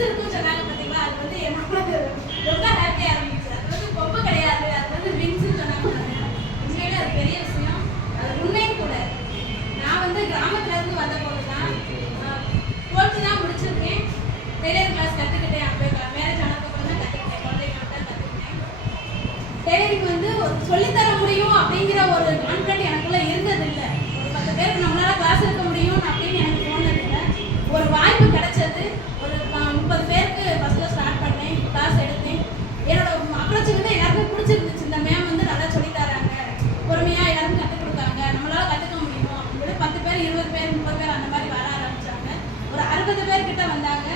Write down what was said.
Wings இருக்குன்னு சொன்னாங்க பார்த்தீங்களா, அது வந்து எனக்கு ரொம்ப ஹாப்பியாக இருந்துச்சு. அது வந்து பொம்மை கிடையாது, அது வந்து விங்ஸ்ன்னு சொன்னாங்க. உண்மையிலே அது பெரிய விஷயம், அது உண்மையும் கூட. நான் வந்து கிராமத்துலேருந்து வந்த போது தான் 12th தான் முடிச்சிருக்கேன். டெய்லரிங் கிளாஸ் கற்றுக்கிட்டேன். அப்போ மேரேஜ் ஆனதுக்கப்புறம் தான் கற்றுக்கிட்டேன், குழந்தைங்க தான் கற்றுக்கிட்டேன். டெய்லரிங் வந்து சொல்லித்தர முடியும் அப்படிங்கிற ஒரு கான்ஃபிடென்ட் எனக்குள்ளே இருந்ததில்லை. ஒரு 10 பேருக்கு நம்மளால கிளாஸ் எடுக்க முடியும் அப்படின்னு எனக்கு தோணுதில்லை. ஒரு வாய்ப்பு கிடைச்சது. ஒரு 30 பேருக்கு ஃபஸ்ட்டில் ஸ்டார்ட் பண்ணேன், கிளாஸ் எடுத்தேன். என்னோட அப்ரோச் வந்து எல்லாருமே பிடிச்சிருந்துச்சு. இந்த மேம் வந்து நல்லா சொல்லித்தராங்க, பொறுமையாக எல்லாரும் கற்றுக் கொடுக்காங்க, நம்மளால கற்றுக்க முடியும் அப்படின்னு 10 பேர் 20 பேர் 30 பேர் அந்த மாதிரி வர ஆரம்பித்தாங்க. ஒரு 60 பேர்கிட்ட வந்தாங்க.